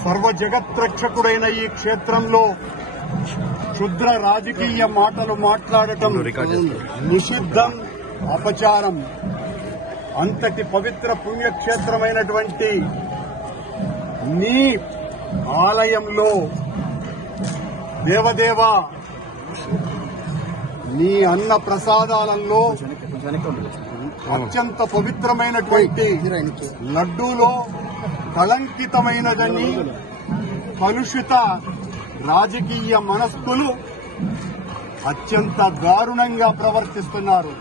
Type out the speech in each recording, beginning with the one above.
సర్వ జగత్రక్షకుడైన ఈ క్షేత్రంలో క్షుద్ర రాజకీయ మాటలు మాట్లాడటం నిషిద్ధం, అపచారం. అంతటి పవిత్ర పుణ్యక్షేత్రమైనటువంటి నీ ఆలయంలో దేవదేవ నీ అన్న ప్రసాదాలలో అత్యంత పవిత్రమైనటువంటి లడ్డూలో కళంకితమైనదని కలుషిత రాజకీయ మనస్కులు అత్యంత దారుణంగా ప్రవర్తిస్తున్నారు.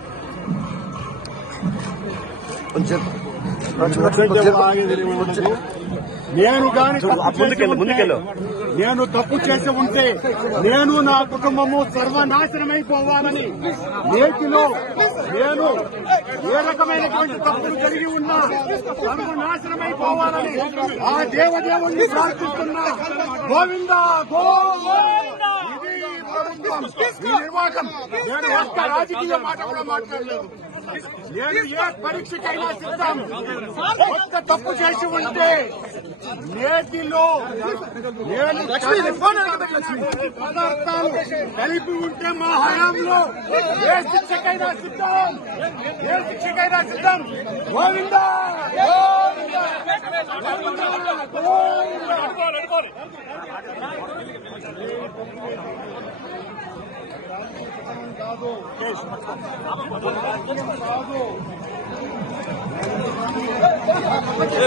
నేను తప్పు చేసి ఉంటే నేను నా కుటుంబము సర్వనాశనమైపోవాలని నేటిలో నేను ఏ రకమైనటువంటి తప్పులు కలిగి ఉన్నా సర్వనాశనమైపోవాలని ఆ దేవదేవుణ్ణి ప్రార్థిస్తున్నా. గోవిందా గోవిందా. ఇది ప్రభుత్వం, ఈ నిర్వాహకం. నేను ఒక్క రాజకీయ మాట కూడా మాట్లాడలేదు. నేను ఏ పరీక్షకైనా సిద్ధం. ఒక్క తప్పు చేసి ఉంటే నేటిలో నేను పదార్థాలు కలిపి ఉంటే మా హయాంలో ఏ శిక్షకైనా సిద్ధం, ఏ శిక్షకైనా సిద్ధం. గోవిందా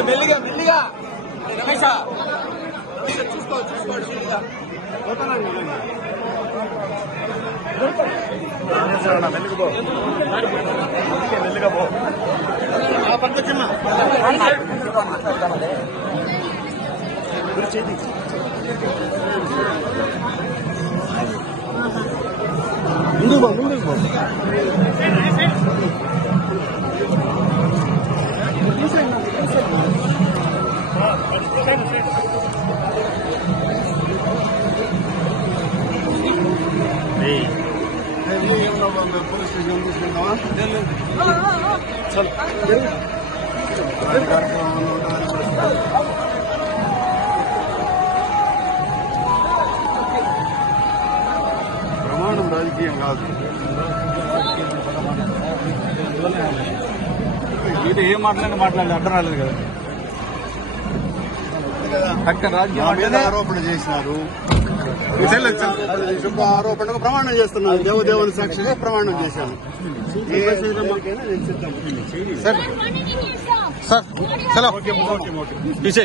మెల్లిగా మెల్లిగా రమేష చూసుకోండి మెల్లిగా పో పంపించమ్మా. ముందుకు పో. పోలీస్ స్టేషన్ తీసుకుంటావా? ప్రమాణం రాజకీయం కాదు. ఇది ఏం మాట్లాడలేదు అర్థం రాలేదు కదా. ఆరోపణ చేసినారు, ఆరోపణకు ప్రమాణం చేస్తున్నారు. దేవదేవుని సాక్షిగా ప్రమాణం చేశాను. సార్ చలో తీసే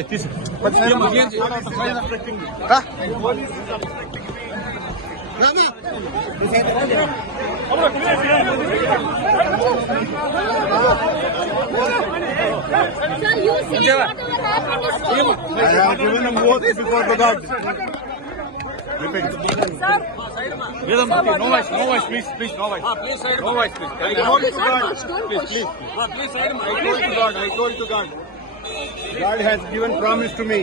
No voice, please, no voice. No voice, please. I told to God. Please. I told to God. God has given promise to me.